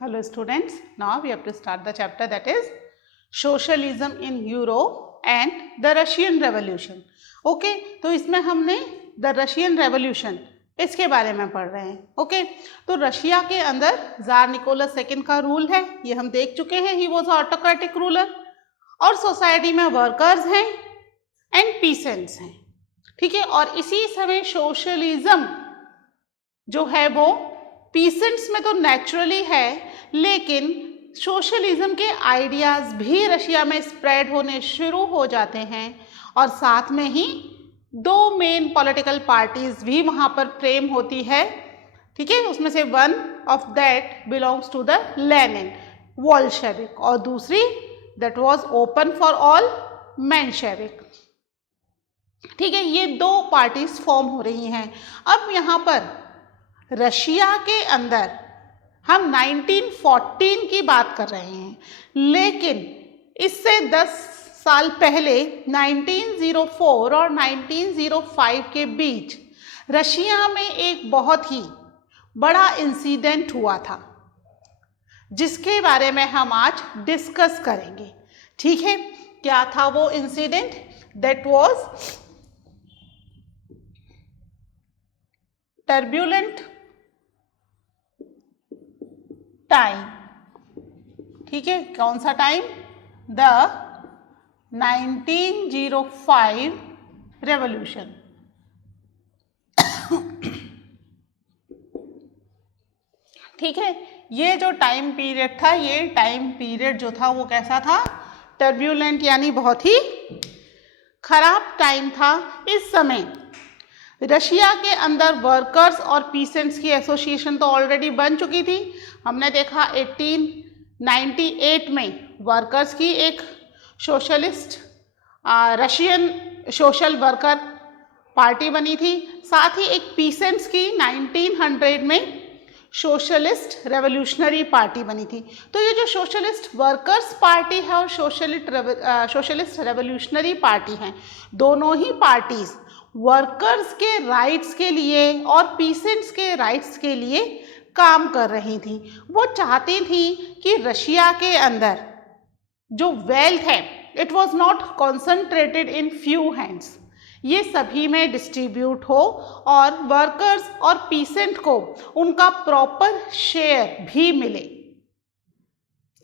Hello students, now we have to start the chapter that is Socialism in Europe and the Russian Revolution. Okay, तो इसमें हमने the Russian Revolution इसके बारे में पढ़ रहे हैं. ओके तो रशिया के अंदर जार निकोलस सेकंड का रूल है, ये हम देख चुके हैं. ही वॉज ऑटोक्रेटिक रूलर और सोसाइटी में वर्कर्स हैं एंड पीसेंट्स हैं. ठीक है, और इसी समय सोशलिज्म जो है वो पीसेंट्स में तो नेचुरली है, लेकिन सोशलिज्म के आइडियाज़ भी रशिया में स्प्रेड होने शुरू हो जाते हैं और साथ में ही दो मेन पॉलिटिकल पार्टीज भी वहाँ पर फ्रेम होती है. ठीक है, उसमें से one of that belongs to the Lenin Bolshevik और दूसरी that was open for all Menshevik. ठीक है, ये दो पार्टीज फॉर्म हो रही हैं. अब यहाँ पर रशिया के अंदर हम 1914 की बात कर रहे हैं, लेकिन इससे 10 साल पहले 1904 और 1905 के बीच रशिया में एक बहुत ही बड़ा इंसिडेंट हुआ था जिसके बारे में हम आज डिस्कस करेंगे. ठीक है, क्या था वो incident? That was turbulent time. ठीक है, कौन सा टाइम? The 1905 revolution. ठीक है, ये जो टाइम पीरियड था, ये टाइम पीरियड जो था वो कैसा था? टर्ब्यूलेंट, यानी बहुत ही खराब टाइम था. इस समय रशिया के अंदर वर्कर्स और पीसेंट्स की एसोसिएशन तो ऑलरेडी बन चुकी थी. हमने देखा 1898 में वर्कर्स की एक socialist Russian social worker party बनी थी. साथ ही एक पीसेंट्स की 1900 में सोशलिस्ट रेवोल्यूशनरी पार्टी बनी थी. तो ये जो सोशलिस्ट वर्कर्स पार्टी है और सोशलिस्ट रेवोल्यूशनरी पार्टी हैं, दोनों ही पार्टीज वर्कर्स के राइट्स के लिए और पीसेंट्स के राइट्स के लिए काम कर रही थी. वो चाहती थी कि रशिया के अंदर जो वेल्थ है it was not concentrated in few hands, ये सभी में डिस्ट्रीब्यूट हो और वर्कर्स और पीसेंट को उनका प्रॉपर शेयर भी मिले.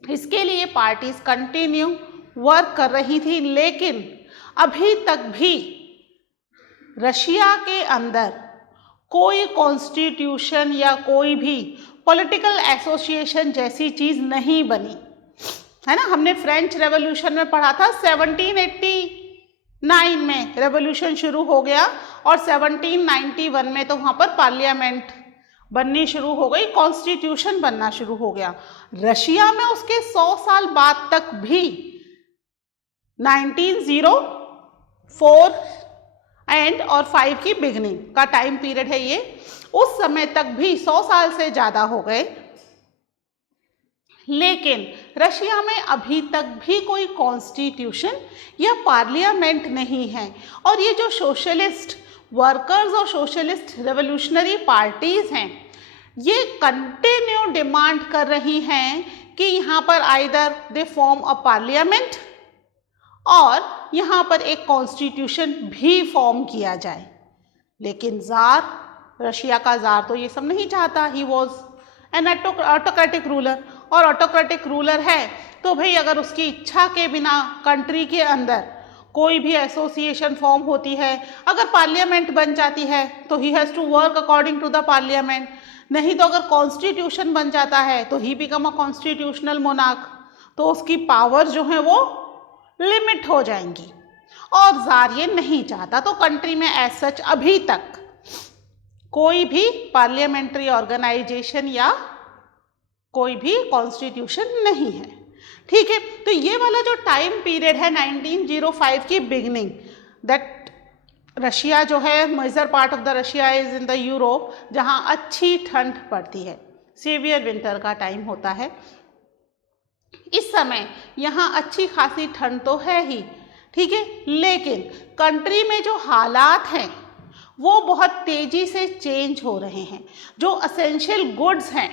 इसके लिए पार्टीज कंटिन्यू वर्क कर रही थी, लेकिन अभी तक भी रशिया के अंदर कोई कॉन्स्टिट्यूशन या कोई भी पॉलिटिकल एसोसिएशन जैसी चीज़ नहीं बनी है ना. हमने फ्रेंच रेवोल्यूशन में पढ़ा था 1789 में रेवोल्यूशन शुरू हो गया और 1791 में तो वहाँ पर पार्लियामेंट बननी शुरू हो गई, कॉन्स्टिट्यूशन बनना शुरू हो गया. रशिया में उसके 100 साल बाद तक भी 1904 एंड और 5 की बिगनिंग का टाइम पीरियड है ये, उस समय तक भी 100 साल से ज़्यादा हो गए, लेकिन रशिया में अभी तक भी कोई कॉन्स्टिट्यूशन या पार्लियामेंट नहीं है. और ये जो सोशलिस्ट वर्कर्स और सोशलिस्ट रेवोल्यूशनरी पार्टीज़ हैं, ये कंटिन्यू डिमांड कर रही हैं कि यहाँ पर either they form a parliament और यहाँ पर एक कॉन्स्टिट्यूशन भी फॉर्म किया जाए. लेकिन ज़ार, रशिया का ज़ार तो ये सब नहीं चाहता. He was an autocratic ruler, और ऑटोक्रेटिक रूलर है तो भाई अगर उसकी इच्छा के बिना कंट्री के अंदर कोई भी एसोसिएशन फॉर्म होती है, अगर पार्लियामेंट बन जाती है तो he has to work according to the parliament. नहीं तो अगर कॉन्स्टिट्यूशन बन जाता है तो he become a constitutional monarch, तो उसकी पावर जो है वो लिमिट हो जाएंगी और ज़ार ये नहीं चाहता. तो कंट्री में एज सच अभी तक कोई भी पार्लियामेंट्री ऑर्गेनाइजेशन या कोई भी कॉन्स्टिट्यूशन नहीं है. ठीक है, तो ये वाला जो टाइम पीरियड है 1905 की बिगनिंग, दैट रशिया जो है major part of the Russia is in the Europe, जहाँ अच्छी ठंड पड़ती है, सीवियर विंटर का टाइम होता है. इस समय यहाँ अच्छी खासी ठंड तो है ही, ठीक है, लेकिन कंट्री में जो हालात हैं वो बहुत तेज़ी से चेंज हो रहे हैं. जो असेंशियल गुड्स हैं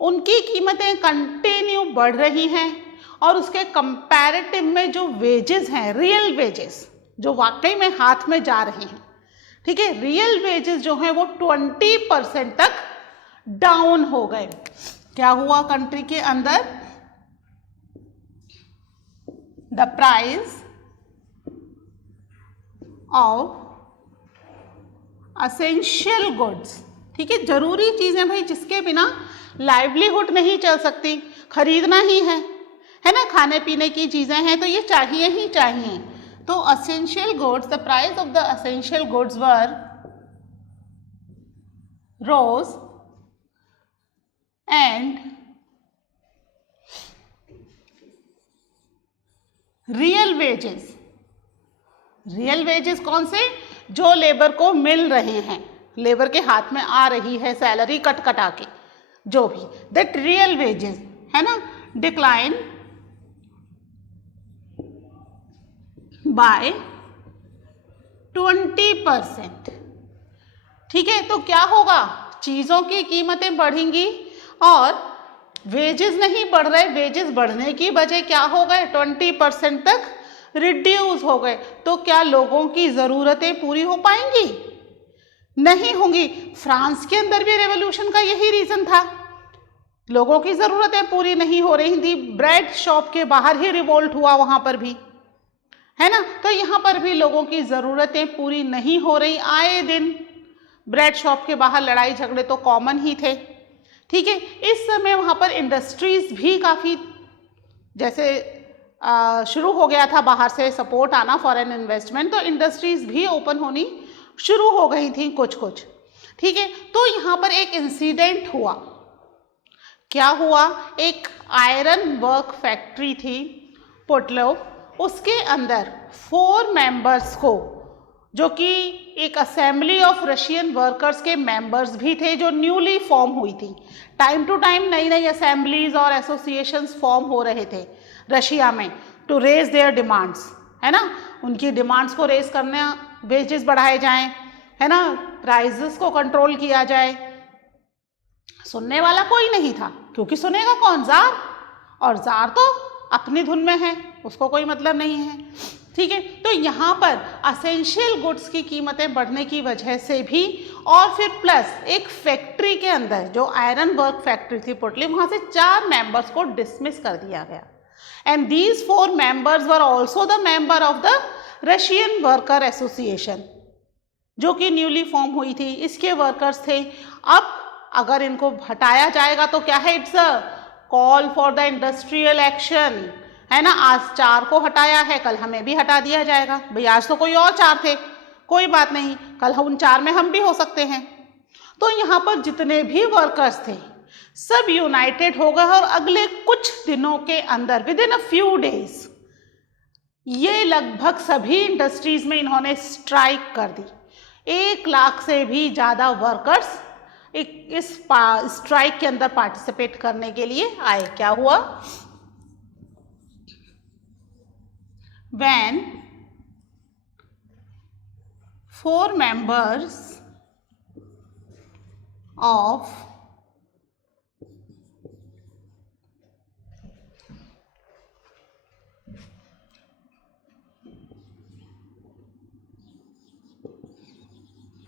उनकी कीमतें कंटिन्यू बढ़ रही हैं और उसके कंपैरेटिव में जो वेजेस हैं, रियल वेजेस जो वाकई में हाथ में जा रहे हैं, ठीक है, रियल वेजेस जो हैं वो 20% तक डाउन हो गए। क्या हुआ कंट्री के अंदर? The price of essential goods, ठीक है, जरूरी चीजें भाई जिसके बिना लाइवलीहुड नहीं चल सकती, खरीदना ही है ना, खाने पीने की चीजें हैं तो ये चाहिए ही चाहिए। तो essential goods, the price of the essential goods were rose and real wages, real wages कौन से? जो लेबर को मिल रहे हैं, लेबर के हाथ में आ रही है सैलरी कट कटा के, जो भी, दैट रियल वेजेस है ना, डिक्लाइन बाय 20%। ठीक है, तो क्या होगा? चीजों की कीमतें बढ़ेंगी और वेजेस नहीं बढ़ रहे, वेजेस बढ़ने की वजह क्या हो गए? 20% तक रिड्यूस हो गए। तो क्या लोगों की ज़रूरतें पूरी हो पाएंगी? नहीं होंगी। फ्रांस के अंदर भी रेवोल्यूशन का यही रीज़न था, लोगों की ज़रूरतें पूरी नहीं हो रही थी, ब्रेड शॉप के बाहर ही रिवोल्ट हुआ वहाँ पर भी, है ना। तो यहाँ पर भी लोगों की ज़रूरतें पूरी नहीं हो रही, आए दिन ब्रेड शॉप के बाहर लड़ाई झगड़े तो कॉमन ही थे। ठीक है, इस समय वहाँ पर इंडस्ट्रीज़ भी काफ़ी जैसे शुरू हो गया था बाहर से सपोर्ट आना, फॉरेन इन्वेस्टमेंट, तो इंडस्ट्रीज़ भी ओपन होनी शुरू हो गई थी कुछ कुछ। ठीक है, तो यहाँ पर एक इंसिडेंट हुआ। क्या हुआ? एक आयरन वर्क फैक्ट्री थी पोर्टलोव, उसके अंदर 4 मेंबर्स को, जो कि एक असेंबली ऑफ रशियन वर्कर्स के मेंबर्स भी थे जो न्यूली फॉर्म हुई थी। टाइम टू टाइम नई नई असेंबलीज और एसोसिएशंस फॉर्म हो रहे थे रशिया में टू रेज देयर डिमांड्स, है ना, उनकी डिमांड्स को रेज करना, वेजेस बढ़ाए जाएं, है ना, प्राइजेस को कंट्रोल किया जाए। सुनने वाला कोई नहीं था, क्योंकि सुनेगा कौन? जार, और जार तो अपनी धुन में है, उसको कोई मतलब नहीं है। ठीक है, तो यहाँ पर असेंशियल गुड्स की कीमतें बढ़ने की वजह से भी, और फिर प्लस एक फैक्ट्री के अंदर जो आयरन वर्क फैक्ट्री थी पोर्टली, वहाँ से 4 मेंबर्स को डिसमिस कर दिया गया। And these 4 members were also the member of the Russian worker association, जो कि न्यूली फॉर्म हुई थी, इसके वर्कर्स थे। अब अगर इनको हटाया जाएगा तो क्या है? It's a call for the industrial action, है ना। आज 4 को हटाया है, कल हमें भी हटा दिया जाएगा। भाई आज तो कोई और 4 थे, कोई बात नहीं, कल उन 4 में हम भी हो सकते हैं। तो यहाँ पर जितने भी वर्कर्स थे सब यूनाइटेड हो गए और अगले कुछ दिनों के अंदर, with in a few days, ये लगभग सभी इंडस्ट्रीज में इन्होंने स्ट्राइक कर दी। 1 लाख से भी ज़्यादा वर्कर्स इस स्ट्राइक के अंदर पार्टिसिपेट करने के लिए आए। क्या हुआ? When 4 members of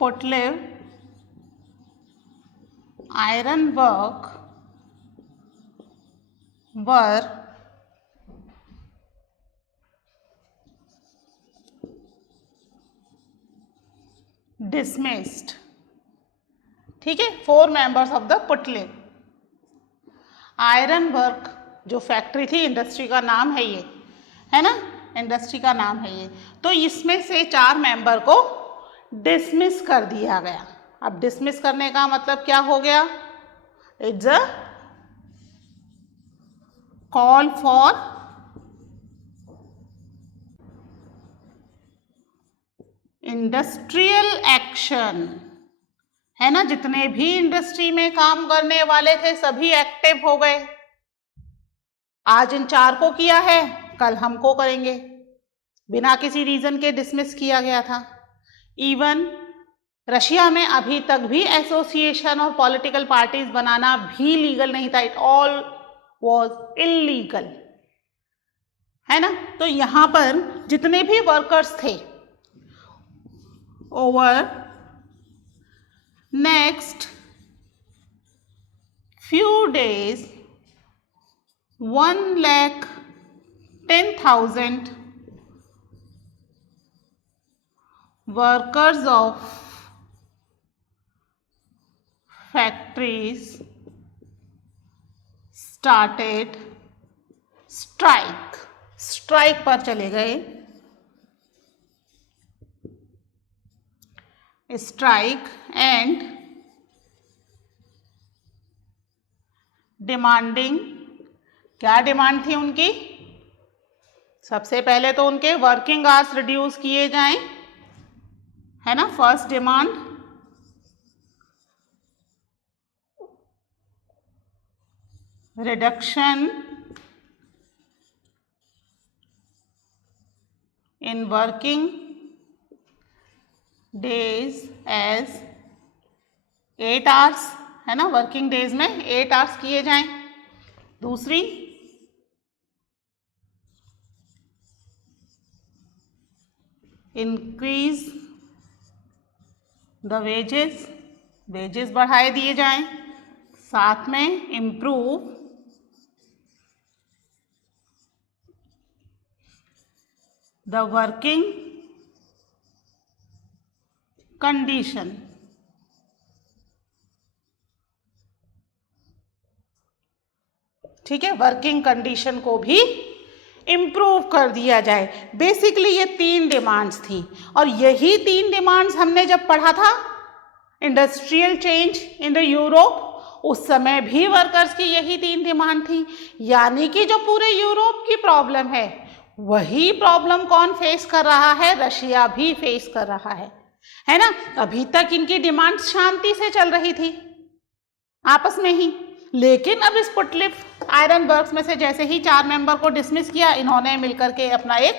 Portlev iron work were dismissed। ठीक है, 4 members of the Putilov iron work जो फैक्ट्री थी, इंडस्ट्री का नाम है ये, है ना, इंडस्ट्री का नाम है ये। तो इसमें से 4 मेंबर को डिसमिस कर दिया गया। अब डिसमिस करने का मतलब क्या हो गया? It's a call for industrial action, है ना। जितने भी इंडस्ट्री में काम करने वाले थे सभी एक्टिव हो गए। आज इन 4 को किया है, कल हमको करेंगे, बिना किसी रीजन के डिसमिस किया गया था। इवन रशिया में अभी तक भी एसोसिएशन और पॉलिटिकल पार्टीज बनाना भी लीगल नहीं था, इट ऑल वॉज इलीगल, है ना। तो यहाँ पर जितने भी वर्कर्स थे, over next few days 1,10,000 workers of factories started strike पर चले गए, strike and डिमांडिंग, क्या डिमांड थी उनकी? सबसे पहले तो उनके वर्किंग आवर्स रिड्यूस किए जाएं, है ना, first demand. Reduction in working days as 8 hours, है ना, वर्किंग डेज में 8 आवर्स किए जाएं। दूसरी, इंक्रीज द वेजेस बढ़ाए दिए जाएं। साथ में इम्प्रूव द वर्किंग कंडीशन, ठीक है, वर्किंग कंडीशन को भी इम्प्रूव कर दिया जाए। बेसिकली ये 3 डिमांड्स थी, और यही 3 डिमांड्स हमने जब पढ़ा था industrial change in the Europe, उस समय भी वर्कर्स की यही 3 डिमांड थी। यानी कि जो पूरे यूरोप की प्रॉब्लम है वही प्रॉब्लम कौन फेस कर रहा है? रशिया भी फेस कर रहा है ना। अभी तक इनकी डिमांड शांति से चल रही थी आपस में ही, लेकिन अब इस पुटलिफ आयरन वर्क्स में से जैसे ही 4 मेंबर को डिसमिस किया, इन्होंने मिलकर के अपना एक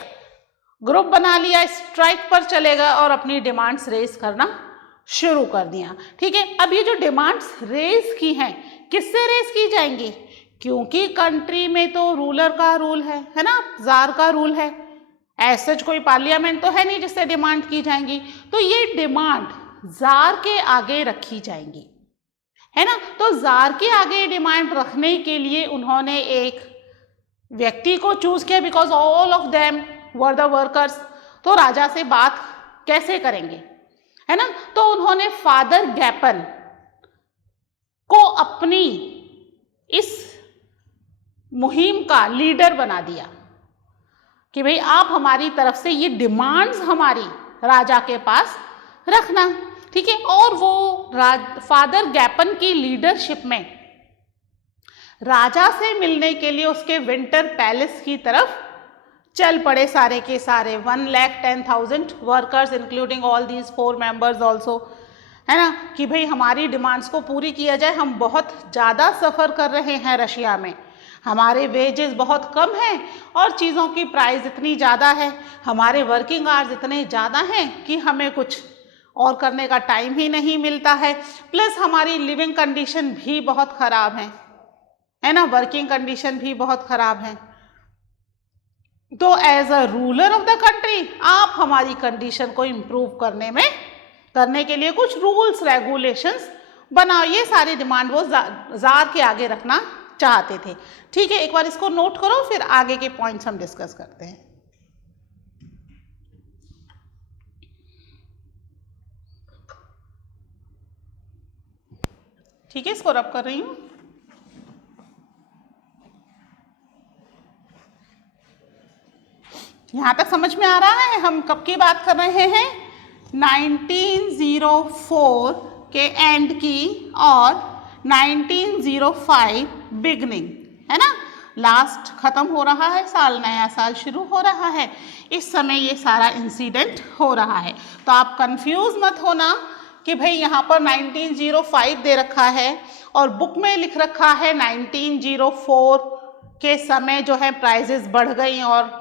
ग्रुप बना लिया, स्ट्राइक पर चलेगा और अपनी डिमांड्स रेज करना शुरू कर दिया। ठीक है, अब ये जो डिमांड्स रेज की हैं किससे रेज की जाएंगी? क्योंकि कंट्री में तो रूलर का रूल है ना, जार का रूल है, ऐसा कोई पार्लियामेंट तो है नहीं जिससे डिमांड की जाएंगी। तो ये डिमांड जार के आगे रखी जाएंगी, है ना। तो जार के आगे डिमांड रखने के लिए उन्होंने एक व्यक्ति को चूज किया, because all of them were the workers. तो राजा से बात कैसे करेंगे, है ना। तो उन्होंने फादर गैपन को अपनी इस मुहिम का लीडर बना दिया कि भाई आप हमारी तरफ से ये डिमांड्स हमारी राजा के पास रखना, ठीक है। और वो फादर गैपन की लीडरशिप में राजा से मिलने के लिए उसके विंटर पैलेस की तरफ चल पड़े सारे के सारे 1,10,000 workers including all these 4 members also, है ना, कि भाई हमारी डिमांड्स को पूरी किया जाए। हम बहुत ज़्यादा सफ़र कर रहे हैं रशिया में, हमारे वेजेस बहुत कम हैं और चीज़ों की प्राइस इतनी ज़्यादा है, हमारे वर्किंग आवर्स इतने ज़्यादा हैं कि हमें कुछ और करने का टाइम ही नहीं मिलता है, प्लस हमारी लिविंग कंडीशन भी बहुत ख़राब है ना, वर्किंग कंडीशन भी बहुत ख़राब है। तो as a ruler of the country आप हमारी कंडीशन को इम्प्रूव करने के लिए कुछ रूल्स रेगुलेशंस बनाओ। ये सारी डिमांड वो जार के आगे रखना चाहते थे। ठीक है, एक बार इसको नोट करो, फिर आगे के पॉइंट्स हम डिस्कस करते हैं। ठीक है, इसको रब कर रही हूं। यहां तक समझ में आ रहा है हम कब की बात कर रहे हैं? 1904 के एंड की और 1905 बिगनिंग, है ना। लास्ट खत्म हो रहा है साल, नया साल शुरू हो रहा है, इस समय ये सारा इंसिडेंट हो रहा है। तो आप कंफ्यूज मत होना कि भाई यहाँ पर 1905 दे रखा है और बुक में लिख रखा है 1904 के समय जो है प्राइजेस बढ़ गई और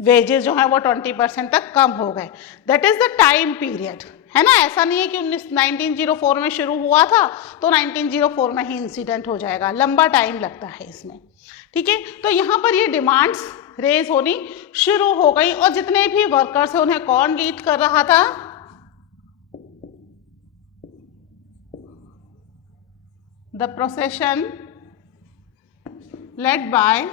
वेजेस जो है वो 20% तक कम हो गए। That is the time period. है ना, ऐसा नहीं है कि 1904 में शुरू हुआ था तो 1904 में ही इंसिडेंट हो जाएगा, लंबा टाइम लगता है इसमें। ठीक है, तो यहाँ पर ये डिमांड्स रेज होनी शुरू हो गई और जितने भी वर्कर्स हैं उन्हें कौन लीड कर रहा था? The procession led by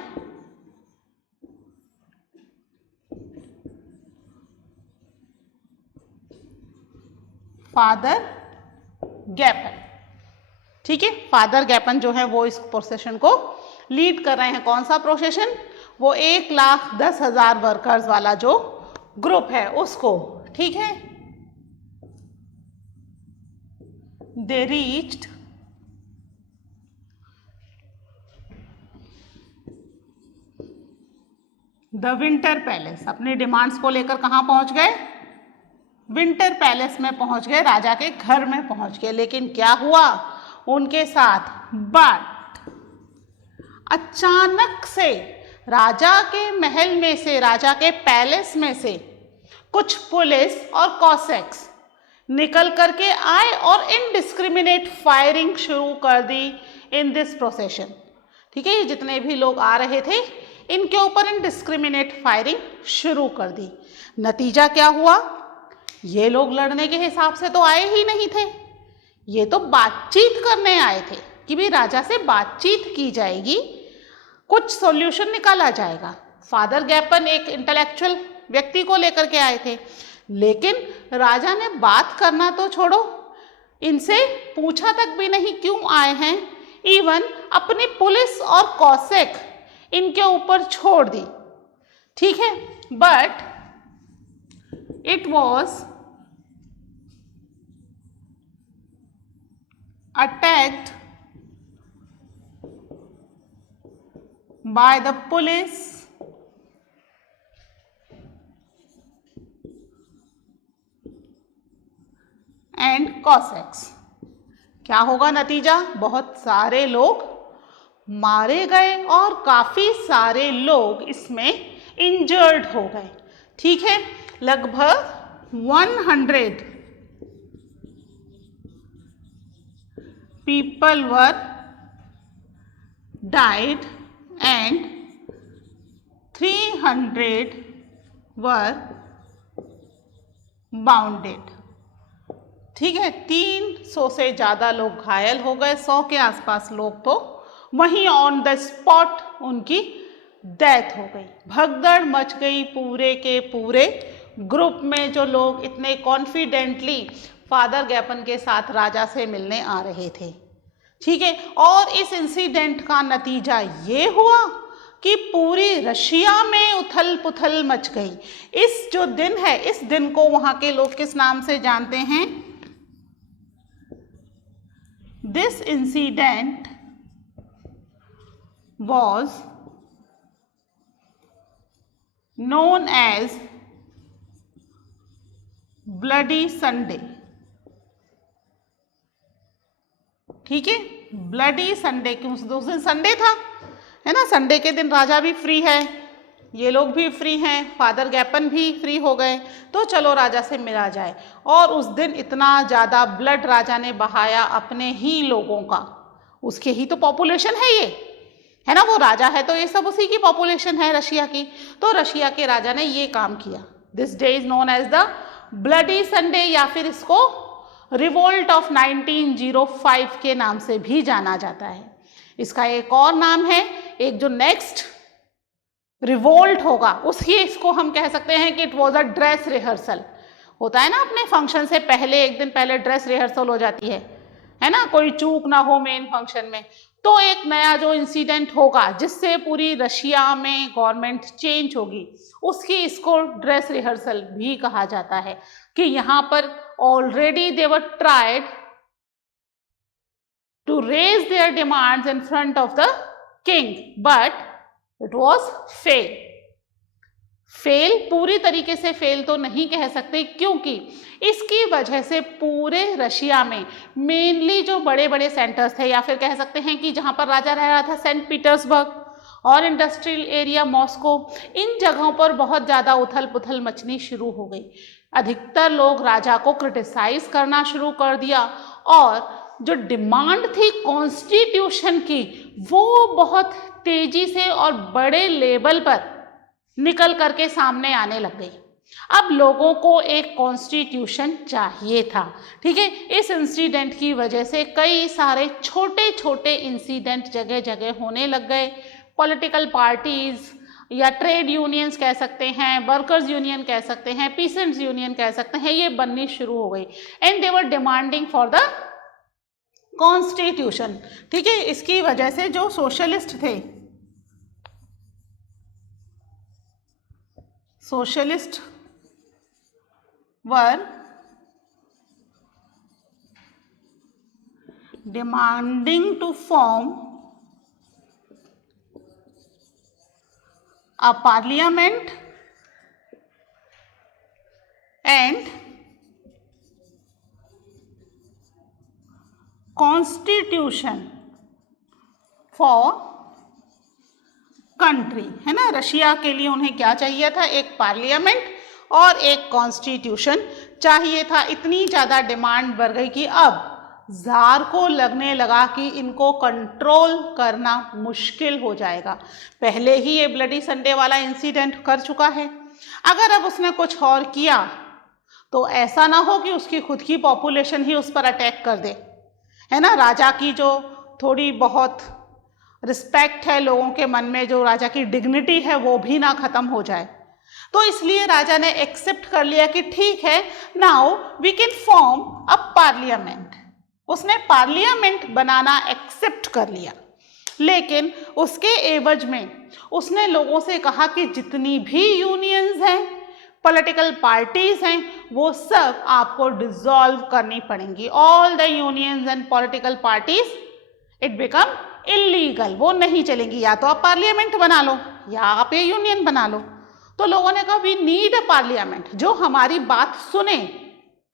father Gapon. ठीक है, फादर गैपन जो है वो इस प्रोसेशन को लीड कर रहे हैं। कौन सा प्रोसेशन? वो 1,10,000 वर्कर्स वाला जो ग्रुप है उसको। ठीक है, they reached the winter palace. अपने डिमांड्स को लेकर कहाँ पहुंच गए? विंटर पैलेस में पहुंच गए, राजा के घर में पहुंच गए। लेकिन क्या हुआ उनके साथ? बट अचानक से राजा के महल में से, राजा के पैलेस में से कुछ पुलिस और कॉसेक्स निकल करके आए और इनडिस्क्रिमिनेट फायरिंग शुरू कर दी इन दिस प्रोसेशन। ठीक है, ये जितने भी लोग आ रहे थे इनके ऊपर इनडिस्क्रिमिनेट फायरिंग शुरू कर दी। नतीजा क्या हुआ? ये लोग लड़ने के हिसाब से तो आए ही नहीं थे, ये तो बातचीत करने आए थे कि भी राजा से बातचीत की जाएगी, कुछ सॉल्यूशन निकाला जाएगा। फादर गैपन एक इंटेलेक्चुअल व्यक्ति को लेकर के आए थे, लेकिन राजा ने बात करना तो छोड़ो, इनसे पूछा तक भी नहीं क्यों आए हैं। इवन अपनी पुलिस और कॉसेक इनके ऊपर छोड़ दी। ठीक है, but it was attacked by the police and Cossacks। क्या होगा नतीजा? बहुत सारे लोग मारे गए और काफी सारे लोग इसमें इंजर्ड हो गए। ठीक है, लगभग 100 people were died and 300 were wounded। ठीक है, 300 से ज़्यादा लोग घायल हो गए, 100 के आसपास लोग तो वहीं ऑन द स्पॉट उनकी डेथ हो गई। भगदड़ मच गई पूरे के पूरे ग्रुप में, जो लोग इतने कॉन्फिडेंटली फादर गैपन के साथ राजा से मिलने आ रहे थे। ठीक है, और इस इंसिडेंट का नतीजा ये हुआ कि पूरी रशिया में उथल पुथल मच गई। इस जो दिन है, इस दिन को वहां के लोग किस नाम से जानते हैं? This incident was known as bloody Sunday. ठीक है, ब्लडी संडे क्यों? उस दिन संडे था, है ना, संडे के दिन राजा भी फ्री है, ये लोग भी फ्री हैं, फादर गैपन भी फ्री हो गए, तो चलो राजा से मिला जाए। और उस दिन इतना ज़्यादा ब्लड राजा ने बहाया अपने ही लोगों का, उसके ही तो पॉपुलेशन है ये, है ना, वो राजा है तो ये सब उसी की पॉपुलेशन है रशिया की। तो रशिया के राजा ने ये काम किया। This day is known as the bloody Sunday, या फिर इसको रिवोल्ट ऑफ 1905 के नाम से भी जाना जाता है। इसका एक और नाम है, एक जो नेक्स्ट रिवोल्ट होगा उसकी, इसको हम कह सकते हैं कि it was a dress rehearsal. होता है ना, अपने फंक्शन से पहले एक दिन पहले ड्रेस रिहर्सल हो जाती है ना, कोई चूक ना हो मेन फंक्शन में। तो एक नया जो इंसिडेंट होगा जिससे पूरी रशिया में गवर्नमेंट चेंज होगी, उसकी इसको ड्रेस रिहर्सल भी कहा जाता है। कि यहाँ पर already they were tried to raise their demands in front of the king, but it was fail. Fail पूरी तरीके से फेल तो नहीं कह सकते, क्योंकि इसकी वजह से पूरे रशिया में मेनली जो बड़े बड़े सेंटर्स थे, या फिर कह सकते हैं कि जहां पर राजा रह रहा था, सेंट पीटर्सबर्ग और इंडस्ट्रियल एरिया मॉस्को, इन जगहों पर बहुत ज़्यादा उथल पुथल मचनी शुरू हो गई। अधिकतर लोग राजा को क्रिटिसाइज करना शुरू कर दिया और जो डिमांड थी कॉन्स्टिट्यूशन की वो बहुत तेजी से और बड़े लेवल पर निकल करके सामने आने लग गई। अब लोगों को एक कॉन्स्टिट्यूशन चाहिए था, ठीक है। इस इंसिडेंट की वजह से कई सारे छोटे छोटे इंसिडेंट जगह जगह होने लग गए। पॉलिटिकल पार्टीज या ट्रेड यूनियंस कह सकते हैं, वर्कर्स यूनियन कह सकते हैं, पीसेंट्स यूनियन कह सकते हैं, ये बननी शुरू हो गई and they were demanding for the constitution, ठीक है। इसकी वजह से जो सोशलिस्ट थे, socialist were demanding to form a parliament and constitution for country, है ना। रशिया के लिए उन्हें क्या चाहिए था, एक पार्लियामेंट और एक कॉन्स्टिट्यूशन चाहिए था। इतनी ज़्यादा डिमांड बढ़ गई कि अब ज़ार को लगने लगा कि इनको कंट्रोल करना मुश्किल हो जाएगा। पहले ही ये ब्लडी संडे वाला इंसिडेंट कर चुका है, अगर अब उसने कुछ और किया तो ऐसा ना हो कि उसकी खुद की पॉपुलेशन ही उस पर अटैक कर दे, है ना। राजा की जो थोड़ी बहुत रिस्पेक्ट है लोगों के मन में, जो राजा की डिग्निटी है, वो भी ना ख़त्म हो जाए। तो इसलिए राजा ने एक्सेप्ट कर लिया कि ठीक है, now we can form a parliament. उसने पार्लियामेंट बनाना एक्सेप्ट कर लिया, लेकिन उसके एवज में उसने लोगों से कहा कि जितनी भी यूनियंस हैं, पॉलिटिकल पार्टीज हैं, वो सब आपको डिसॉल्व करनी पड़ेंगी। All the unions and political parties it become illegal, वो नहीं चलेंगी। या तो आप पार्लियामेंट बना लो या आप ये यूनियन बना लो। तो लोगों ने कहा वी नीड अ पार्लियामेंट, जो हमारी बात सुने,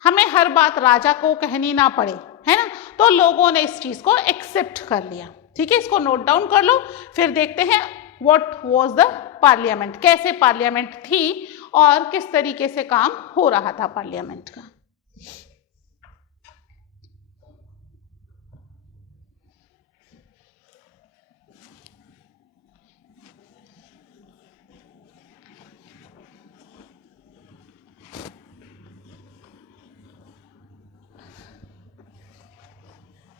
हमें हर बात राजा को कहनी ना पड़े, है ना। तो लोगों ने इस चीज़ को एक्सेप्ट कर लिया, ठीक है। इसको नोट डाउन कर लो, फिर देखते हैं व्हाट वाज द पार्लियामेंट, कैसे पार्लियामेंट थी और किस तरीके से काम हो रहा था पार्लियामेंट का।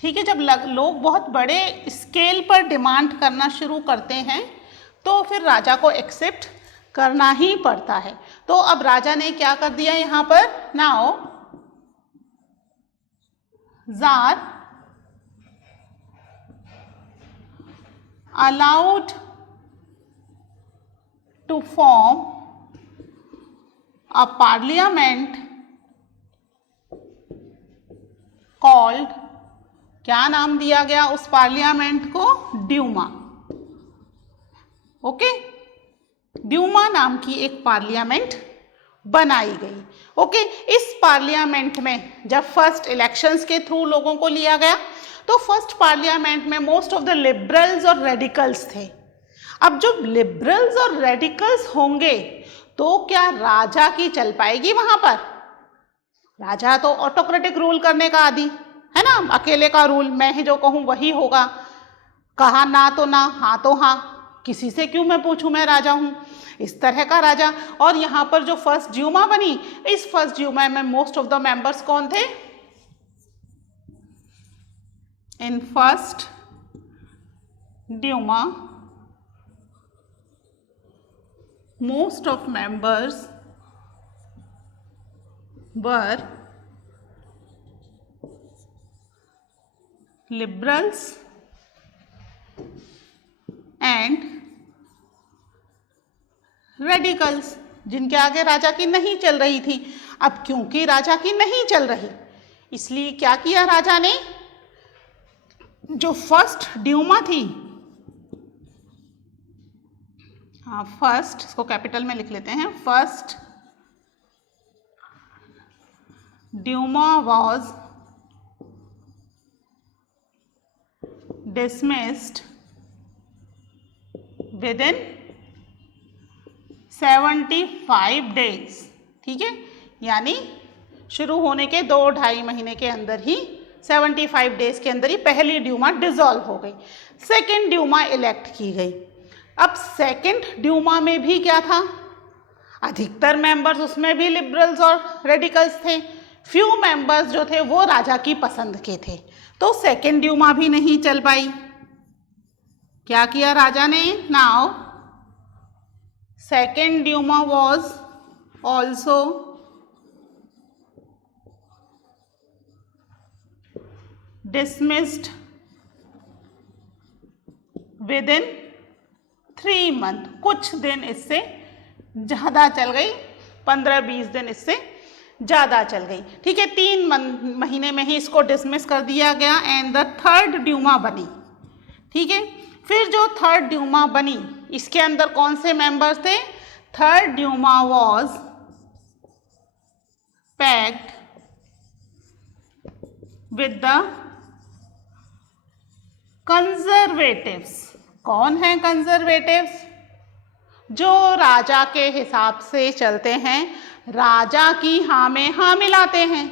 ठीक है, जब लोग बहुत बड़े स्केल पर डिमांड करना शुरू करते हैं तो फिर राजा को एक्सेप्ट करना ही पड़ता है। तो अब राजा ने क्या कर दिया यहाँ पर, now tsar allowed to form a parliament called, क्या नाम दिया गया उस पार्लियामेंट को, ड्यूमा। ओके, ड्यूमा नाम की एक पार्लियामेंट बनाई गई। ओके, इस पार्लियामेंट में जब फर्स्ट इलेक्शंस के थ्रू लोगों को लिया गया तो फर्स्ट पार्लियामेंट में मोस्ट ऑफ द लिबरल्स और रेडिकल्स थे। अब जब लिबरल्स और रेडिकल्स होंगे तो क्या राजा की चल पाएगी वहां पर? राजा तो ऑटोक्रेटिक रूल करने का आदी है ना, अकेले का रूल, मैं ही जो कहूँ वही होगा, कहा ना तो ना, हाँ तो हाँ, किसी से क्यों मैं पूछूं, मैं राजा हूँ, इस तरह का राजा। और यहाँ पर जो फर्स्ट ड्यूमा बनी, इस फर्स्ट ड्यूमा में मोस्ट ऑफ द मेंबर्स कौन थे? In first Duma most of members were liberals and radicals, जिनके आगे राजा की नहीं चल रही थी। अब क्योंकि राजा की नहीं चल रही, इसलिए क्या किया राजा ने, जो फर्स्ट ड्यूमा थी, हाँ फर्स्ट, इसको कैपिटल में लिख लेते हैं, first Duma was dismissed within 75 days. ठीक है, यानी शुरू होने के 2-2.5 महीने के अंदर ही 75 डेज के अंदर ही पहली ड्यूमा डिसॉल्व हो गई, सेकेंड ड्यूमा इलेक्ट की गई। अब सेकेंड ड्यूमा में भी क्या था, अधिकतर मेंबर्स उसमें भी लिबरल्स और रेडिकल्स थे, फ्यू मेंबर्स जो थे वो राजा की पसंद के थे, तो सेकेंड ड्यूमा भी नहीं चल पाई। क्या किया राजा ने, now second Duma was also dismissed within 3 month। कुछ दिन इससे ज़्यादा चल गई, 15-20 दिन इससे ज़्यादा चल गई। ठीक है, 3 महीने में ही इसको डिसमिस कर दिया गया एंड द थर्ड ड्यूमा बनी। ठीक है, फिर जो थर्ड ड्यूमा बनी इसके अंदर कौन से मेंबर्स थे, third Duma was packed with the conservatives. कौन है कंजर्वेटिव्स, जो राजा के हिसाब से चलते हैं, राजा की हाँ में हाँ मिलाते हैं,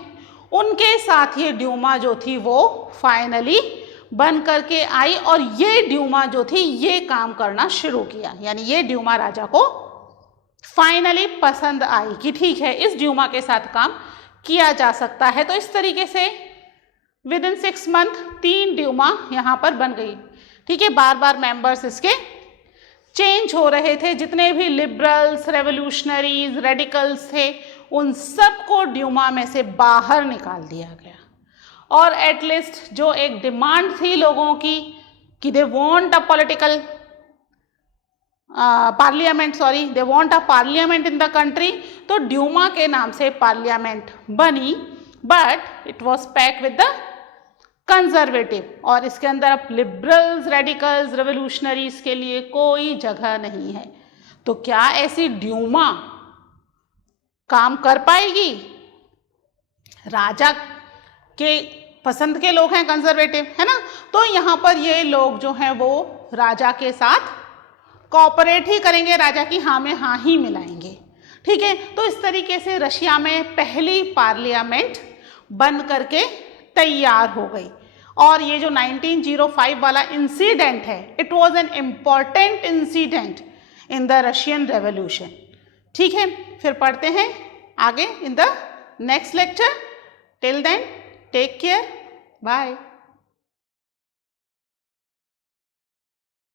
उनके साथ ये ड्यूमा जो थी वो फाइनली बन करके आई और ये ड्यूमा जो थी ये काम करना शुरू किया। यानी ये ड्यूमा राजा को फाइनली पसंद आई कि ठीक है इस ड्यूमा के साथ काम किया जा सकता है। तो इस तरीके से विद इन 6 मंथ 3 ड्यूमा यहाँ पर बन गई। ठीक है, बार बार मेंबर्स इसके चेंज हो रहे थे, जितने भी लिबरल्स, रेवोल्यूशनरीज, रेडिकल्स थे उन सबको ड्यूमा में से बाहर निकाल दिया गया। और एटलीस्ट जो एक डिमांड थी लोगों की कि they want a political parliament, they want a parliament in the country, तो ड्यूमा के नाम से पार्लियामेंट बनी, but it was packed with the conservative. और इसके अंदर अब लिबरल्स, रेडिकल्स, रेवोल्यूशनरीज के लिए कोई जगह नहीं है। तो क्या ऐसी ड्यूमा काम कर पाएगी? राजा के पसंद के लोग हैं कंजर्वेटिव, है ना, तो यहाँ पर ये लोग जो हैं वो राजा के साथ कोऑपरेट ही करेंगे, राजा की हाँ में हाँ ही मिलाएंगे। ठीक है, तो इस तरीके से रशिया में पहली पार्लियामेंट बन करके तैयार हो गई। और ये जो 1905 वाला इंसिडेंट है, it was an important incident in the Russian revolution. ठीक है, फिर पढ़ते हैं आगे in the next lecture. Till then take care, bye.